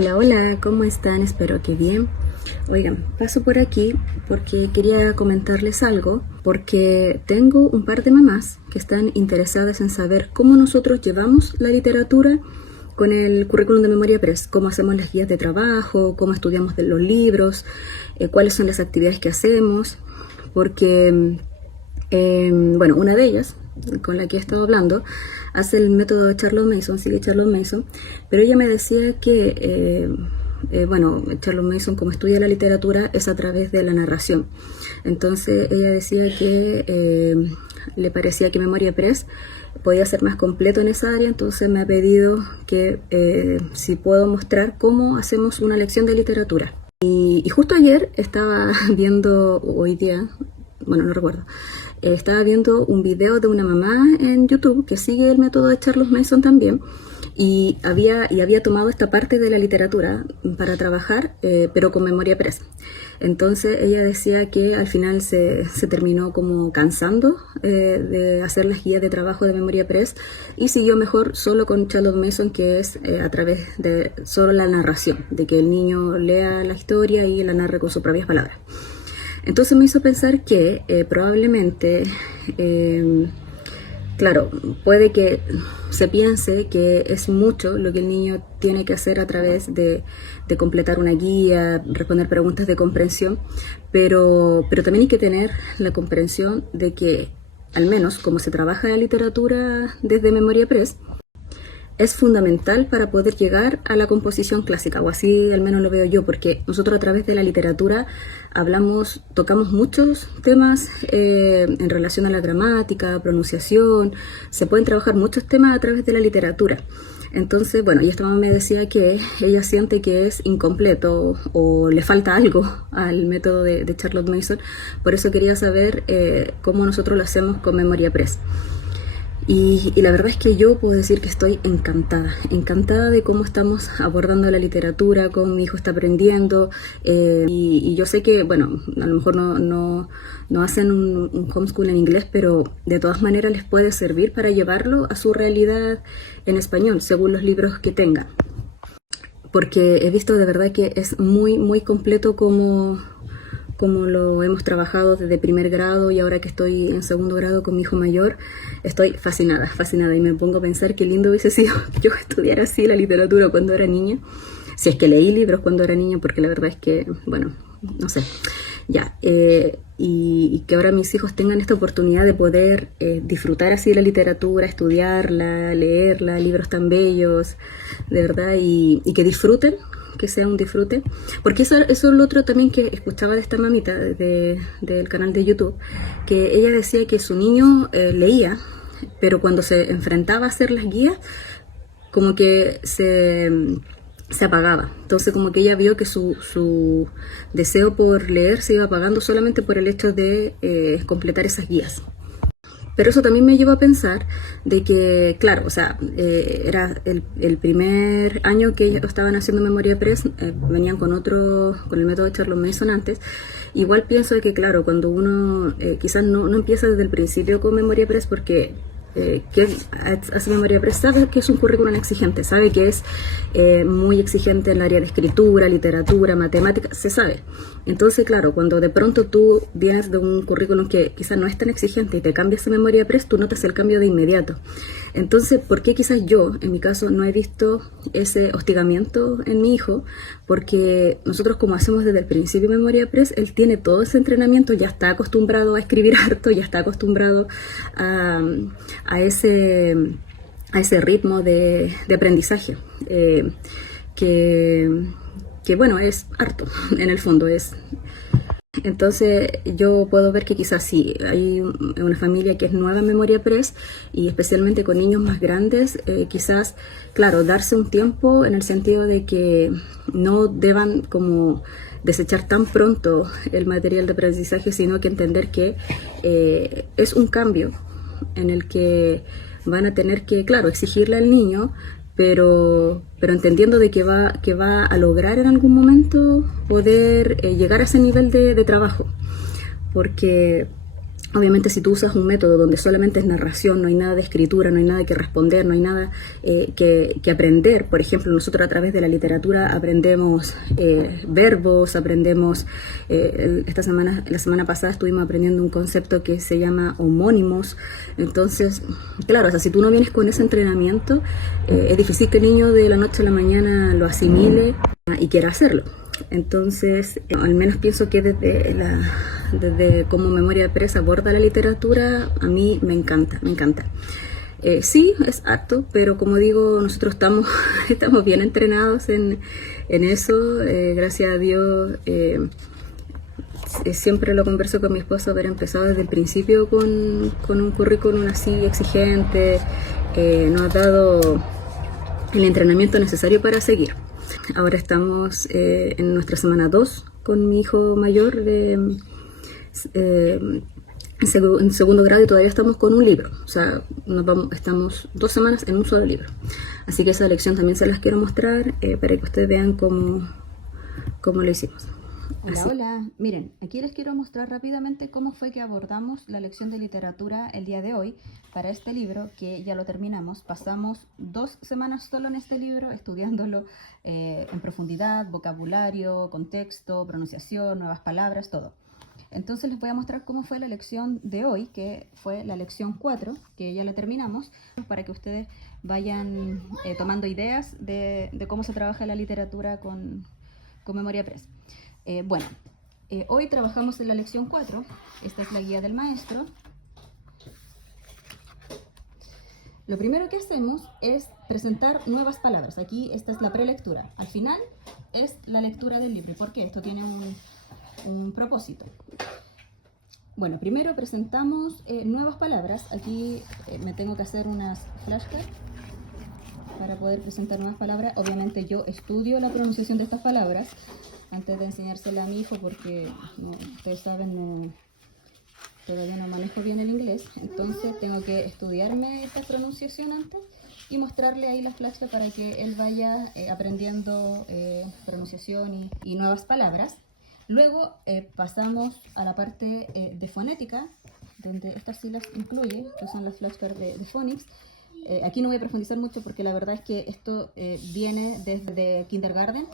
Hola, hola, ¿cómo están? Espero que bien. Oigan, paso por aquí porque quería comentarles algo, porque tengo un par de mamás que están interesadas en saber cómo nosotros llevamos la literatura con el currículum de Memoria Press, cómo hacemos las guías de trabajo, cómo estudiamos de los libros, cuáles son las actividades que hacemos, porque bueno, una de ellas, con la que he estado hablando, hace el método de Charlotte Mason, sigue Charlotte Mason, pero ella me decía que, bueno, Charlotte Mason, como estudia la literatura, es a través de la narración. Entonces ella decía que le parecía que Memoria Press podía ser más completo en esa área, entonces me ha pedido que si puedo mostrar cómo hacemos una lección de literatura. Y justo ayer estaba viendo, hoy día, bueno, no recuerdo, estaba viendo un video de una mamá en YouTube que sigue el método de Charlotte Mason también y había tomado esta parte de la literatura para trabajar, pero con Memoria Press. Entonces ella decía que al final se terminó como cansando de hacer las guías de trabajo de Memoria Press y siguió mejor solo con Charlotte Mason, que es a través de solo la narración, de que el niño lea la historia y la narre con sus propias palabras. Entonces me hizo pensar que probablemente, claro, puede que se piense que es mucho lo que el niño tiene que hacer a través de completar una guía, responder preguntas de comprensión, pero también hay que tener la comprensión de que, al menos como se trabaja la literatura desde Memoria Press, es fundamental para poder llegar a la composición clásica, o así al menos lo veo yo, porque nosotros a través de la literatura tocamos muchos temas en relación a la gramática, pronunciación, se pueden trabajar muchos temas a través de la literatura. Entonces, bueno, y esta mamá me decía que ella siente que es incompleto o le falta algo al método de Charlotte Mason, por eso quería saber cómo nosotros lo hacemos con Memoria Press. Y la verdad es que yo puedo decir que estoy encantada de cómo estamos abordando la literatura, cómo mi hijo está aprendiendo, y yo sé que, bueno, a lo mejor no hacen un homeschool en inglés, pero de todas maneras les puede servir para llevarlo a su realidad en español, según los libros que tengan. Porque he visto de verdad que es muy completo como lo hemos trabajado desde primer grado, y ahora que estoy en segundo grado con mi hijo mayor, estoy fascinada, y me pongo a pensar qué lindo hubiese sido que yo estudiara así la literatura cuando era niña, si es que leí libros cuando era niña, porque la verdad es que, bueno, no sé, ya, y que ahora mis hijos tengan esta oportunidad de poder disfrutar así de la literatura, estudiarla, leerla, libros tan bellos, de verdad, y que disfruten, que sea un disfrute, porque eso es lo otro también que escuchaba de esta mamita del canal de YouTube, que ella decía que su niño leía, pero cuando se enfrentaba a hacer las guías, como que se apagaba. Entonces como que ella vio que su deseo por leer se iba apagando solamente por el hecho de completar esas guías. Pero eso también me llevó a pensar de que, claro, o sea, era el primer año que ellos estaban haciendo Memoria Press, venían con el método de Charlotte Mason antes. Igual pienso de que, claro, cuando uno quizás no empieza desde el principio con Memoria Press, porque que hace Memoria Press sabe que es un currículum exigente, sabe que es muy exigente en el área de escritura, literatura, matemática, se sabe. Entonces, claro, cuando de pronto tú vienes de un currículum que quizás no es tan exigente y te cambias a Memoria Press, tú notas el cambio de inmediato. Entonces, ¿por qué quizás yo, en mi caso, no he visto ese hostigamiento en mi hijo? Porque nosotros, como hacemos desde el principio Memoria Press, él tiene todo ese entrenamiento, ya está acostumbrado a escribir harto, ya está acostumbrado a ese ritmo de aprendizaje, que bueno, es harto, en el fondo es. Entonces yo puedo ver que quizás sí, hay una familia que es nueva en Memoria Press, y especialmente con niños más grandes, quizás, claro, darse un tiempo en el sentido de que no deban como desechar tan pronto el material de aprendizaje, sino que entender que es un cambio en el que van a tener que, claro, exigirle al niño, pero entendiendo de que va a lograr en algún momento poder llegar a ese nivel de trabajo, porque Obviamente si tú usas un método donde solamente es narración, no hay nada de escritura, no hay nada que responder, no hay nada que aprender. Por ejemplo, nosotros a través de la literatura aprendemos verbos, aprendemos, la semana pasada estuvimos aprendiendo un concepto que se llama homónimos. Entonces, claro, o sea, si tú no vienes con ese entrenamiento, es difícil que el niño de la noche a la mañana lo asimile y quiera hacerlo. Entonces, al menos pienso que desde cómo Memoria Press aborda la literatura, a mí me encanta, me encanta. Sí, es harto, pero como digo, nosotros estamos bien entrenados en eso, gracias a Dios. Siempre lo converso con mi esposo, haber empezado desde el principio con un currículum así exigente, nos ha dado el entrenamiento necesario para seguir. Ahora estamos en nuestra semana 2 con mi hijo mayor en segundo grado y todavía estamos con un libro. O sea, estamos 2 semanas en un solo libro. Así que esa lección también se las quiero mostrar para que ustedes vean cómo lo hicimos. Hola, hola. Miren, aquí les quiero mostrar rápidamente cómo fue que abordamos la lección de literatura el día de hoy para este libro, que ya lo terminamos. Pasamos 2 semanas solo en este libro, estudiándolo en profundidad, vocabulario, contexto, pronunciación, nuevas palabras, todo. Entonces les voy a mostrar cómo fue la lección de hoy, que fue la lección 4, que ya la terminamos, para que ustedes vayan tomando ideas de cómo se trabaja la literatura con Memoria Press. Hoy trabajamos en la lección 4, esta es la guía del maestro. Lo primero que hacemos es presentar nuevas palabras. Aquí esta es la prelectura. Al final es la lectura del libro. ¿Por qué? Esto tiene un propósito. Bueno, primero presentamos nuevas palabras. Aquí me tengo que hacer unas flashcards para poder presentar nuevas palabras. Obviamente yo estudio la pronunciación de estas palabras antes de enseñársela a mi hijo, porque ustedes saben, todavía no manejo bien el inglés, entonces tengo que estudiarme esta pronunciación antes y mostrarle ahí las flashcards para que él vaya aprendiendo pronunciación y nuevas palabras. Luego pasamos a la parte de fonética, donde estas sí las incluye, que son las flashcards de phonics. Aquí no voy a profundizar mucho porque la verdad es que esto viene desde kindergarten,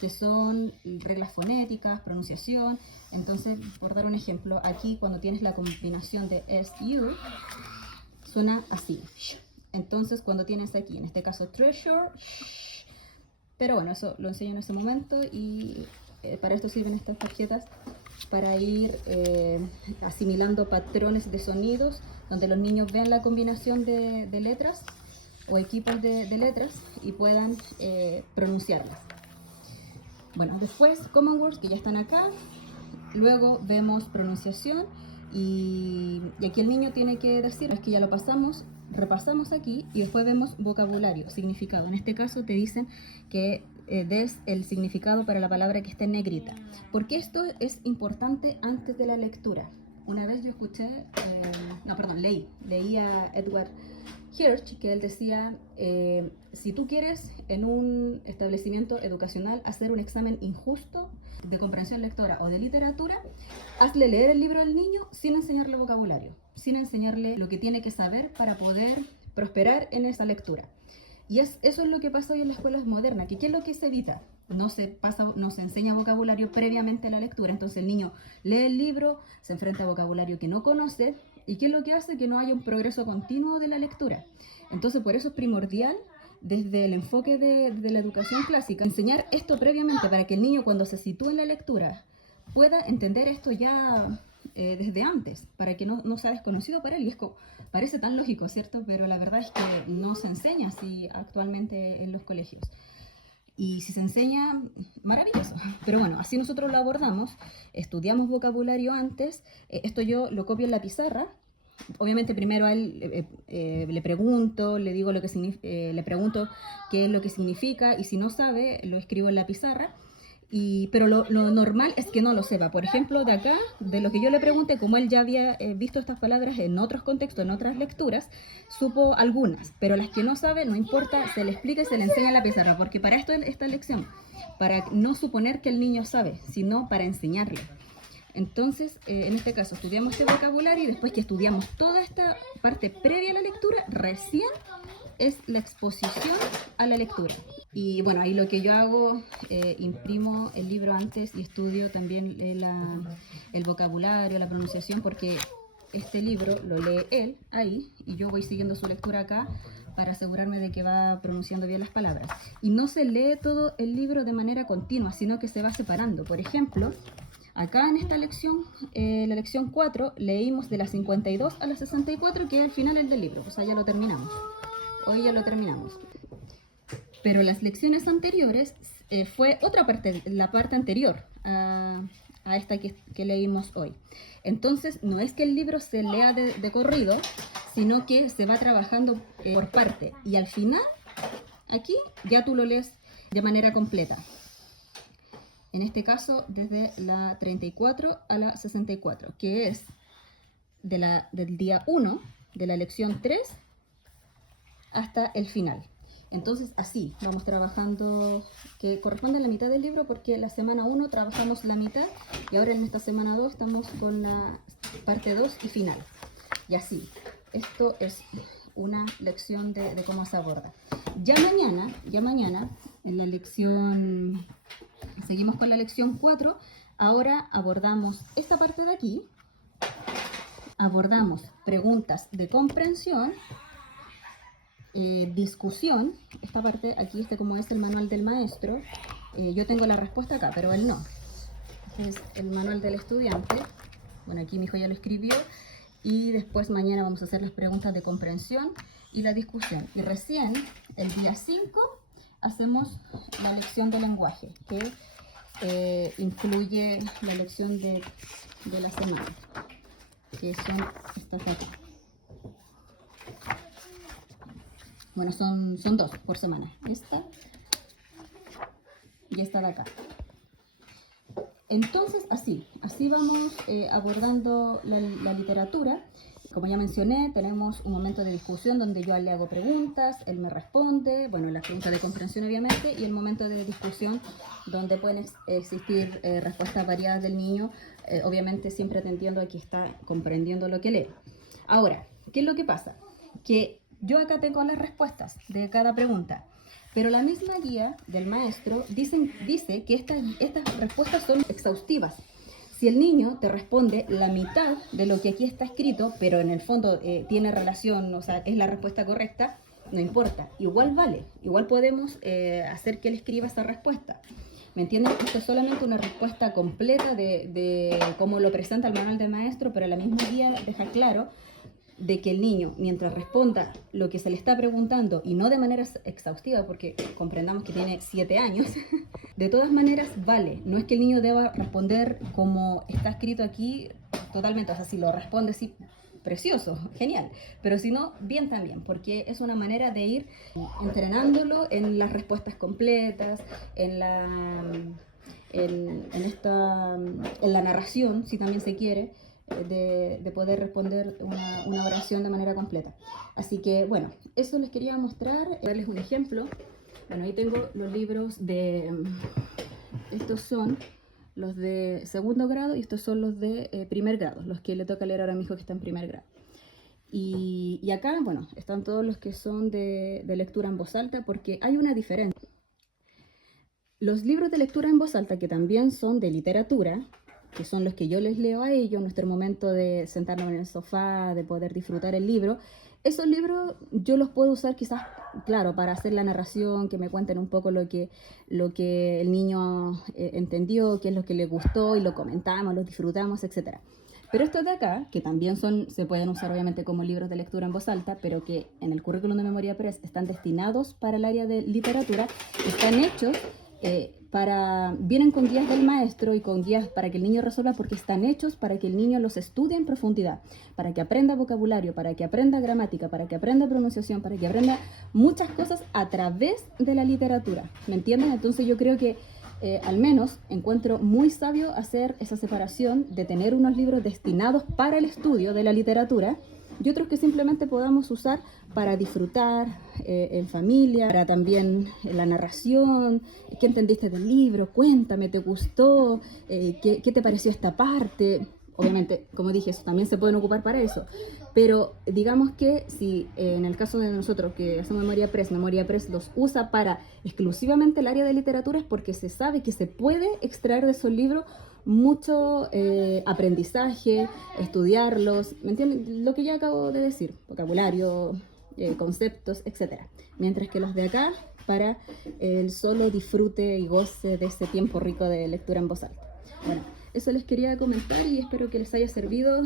que son reglas fonéticas, pronunciación. Entonces, por dar un ejemplo, aquí cuando tienes la combinación de SU, suena así. Entonces, cuando tienes aquí, en este caso treasure, pero bueno, eso lo enseño en ese momento y para esto sirven estas tarjetas, para ir asimilando patrones de sonidos, donde los niños vean la combinación de letras o equipos de letras y puedan pronunciarlas. Bueno, después Common Words, que ya están acá. Luego vemos pronunciación y aquí el niño tiene que decir, es que ya lo pasamos, repasamos aquí y después vemos vocabulario, significado. En este caso te dicen que des el significado para la palabra que está en negrita. Porque esto es importante antes de la lectura. Una vez yo escuché, leí a Edward Hirsch, que él decía, si tú quieres en un establecimiento educacional hacer un examen injusto de comprensión lectora o de literatura, hazle leer el libro al niño sin enseñarle vocabulario, sin enseñarle lo que tiene que saber para poder prosperar en esa lectura. Y eso es lo que pasa hoy en las escuelas modernas, que ¿qué es lo que se evita? No se enseña vocabulario previamente a la lectura, entonces el niño lee el libro, se enfrenta a vocabulario que no conoce, ¿y qué es lo que hace? Que no haya un progreso continuo de la lectura. Entonces por eso es primordial, desde el enfoque de la educación clásica, enseñar esto previamente para que el niño, cuando se sitúe en la lectura, pueda entender esto ya desde antes, para que no sea desconocido para él. Y parece tan lógico, ¿cierto? Pero la verdad es que no se enseña así actualmente en los colegios. Y si se enseña, maravilloso. Pero bueno, así nosotros lo abordamos, estudiamos vocabulario antes, esto yo lo copio en la pizarra. Obviamente primero a él le pregunto, le digo le pregunto qué es lo que significa, y si no sabe, lo escribo en la pizarra. Pero lo normal es que no lo sepa. Por ejemplo, de acá, de lo que yo le pregunté, como él ya había visto estas palabras en otros contextos, en otras lecturas, supo algunas, pero las que no sabe, no importa, se le explica y se le enseña en la pizarra, porque para esto es esta lección, para no suponer que el niño sabe, sino para enseñarle. Entonces, en este caso, estudiamos este vocabulario y después que estudiamos toda esta parte previa a la lectura, recién es la exposición a la lectura. Y bueno, ahí lo que yo hago, imprimo el libro antes y estudio también el vocabulario, la pronunciación, porque este libro lo lee él ahí y yo voy siguiendo su lectura acá para asegurarme de que va pronunciando bien las palabras. Y no se lee todo el libro de manera continua, sino que se va separando. Por ejemplo, acá en esta lección, la lección 4, leímos de la 52 a la 64, que es el final del libro. O sea, ya lo terminamos. Hoy ya lo terminamos. Pero las lecciones anteriores fue otra parte, la parte anterior a esta que leímos hoy. Entonces, no es que el libro se lea de corrido, sino que se va trabajando por parte. Y al final, aquí, ya tú lo lees de manera completa. En este caso, desde la 34 a la 64, que es del día 1, de la lección 3, hasta el final. Entonces, así vamos trabajando, que corresponde a la mitad del libro, porque la semana 1 trabajamos la mitad y ahora en esta semana 2 estamos con la parte 2 y final. Y así, esto es una lección de cómo se aborda. Ya mañana, en la lección, seguimos con la lección 4, ahora abordamos esta parte de aquí, abordamos preguntas de comprensión, discusión, esta parte aquí, como es el manual del maestro, yo tengo la respuesta acá, pero él no. Este es el manual del estudiante. Bueno, aquí mi hijo ya lo escribió. Y después mañana vamos a hacer las preguntas de comprensión y la discusión. Y recién, el día 5, hacemos la lección de lenguaje, que incluye la lección de la semana, que son estas de aquí. Bueno, son 2 por semana, esta y esta de acá. Entonces, así vamos abordando la literatura. Como ya mencioné, tenemos un momento de discusión donde yo le hago preguntas, él me responde, bueno, la pregunta de comprensión obviamente, y el momento de discusión donde pueden existir respuestas variadas del niño, obviamente siempre atendiendo a que está comprendiendo lo que lee. Ahora, ¿qué es lo que pasa? Que yo acá tengo las respuestas de cada pregunta, pero la misma guía del maestro dice que estas respuestas son exhaustivas. Si el niño te responde la mitad de lo que aquí está escrito, pero en el fondo tiene relación, o sea, es la respuesta correcta, no importa, igual vale, igual podemos hacer que él escriba esa respuesta. ¿Me entienden? Esto es solamente una respuesta completa de cómo lo presenta el manual del maestro, pero la misma guía deja claro de que el niño, mientras responda lo que se le está preguntando y no de manera exhaustiva, porque comprendamos que tiene 7 años, de todas maneras vale. No es que el niño deba responder como está escrito aquí totalmente, o sea, si lo responde sí, precioso, genial, pero si no, bien también, porque es una manera de ir entrenándolo en las respuestas completas, en la narración, si también se quiere, de poder responder una oración de manera completa. Así que bueno, eso les quería mostrar, darles un ejemplo. Bueno, ahí tengo los libros estos son los de segundo grado y estos son los de primer grado, los que le toca leer ahora a mi hijo que está en primer grado. Y acá, bueno, están todos los que son de lectura en voz alta, porque hay una diferencia. Los libros de lectura en voz alta, que también son de literatura, que son los que yo les leo a ellos, nuestro momento de sentarnos en el sofá, de poder disfrutar el libro, esos libros yo los puedo usar quizás, claro, para hacer la narración, que me cuenten un poco lo que el niño entendió, qué es lo que le gustó, y lo comentamos, lo disfrutamos, etc. Pero estos de acá, que también se pueden usar obviamente como libros de lectura en voz alta, pero que en el currículum de Memoria Press están destinados para el área de literatura, están hechos vienen con guías del maestro y con guías para que el niño resuelva, porque están hechos para que el niño los estudie en profundidad, para que aprenda vocabulario, para que aprenda gramática, para que aprenda pronunciación, para que aprenda muchas cosas a través de la literatura, ¿me entienden? Entonces yo creo que al menos encuentro muy sabio hacer esa separación de tener unos libros destinados para el estudio de la literatura, y otros que simplemente podamos usar para disfrutar en familia, para también la narración, qué entendiste del libro, cuéntame, ¿te gustó? ¿Qué te pareció esta parte? Obviamente, como dije, eso también se pueden ocupar para eso, pero digamos que si en el caso de nosotros que hacemos Memoria Press los usa para exclusivamente el área de literatura, es porque se sabe que se puede extraer de esos libros mucho aprendizaje, estudiarlos, ¿me entienden? Lo que ya acabo de decir, vocabulario, conceptos, etc. Mientras que los de acá, para el solo disfrute y goce de ese tiempo rico de lectura en voz alta. Bueno, eso les quería comentar y espero que les haya servido.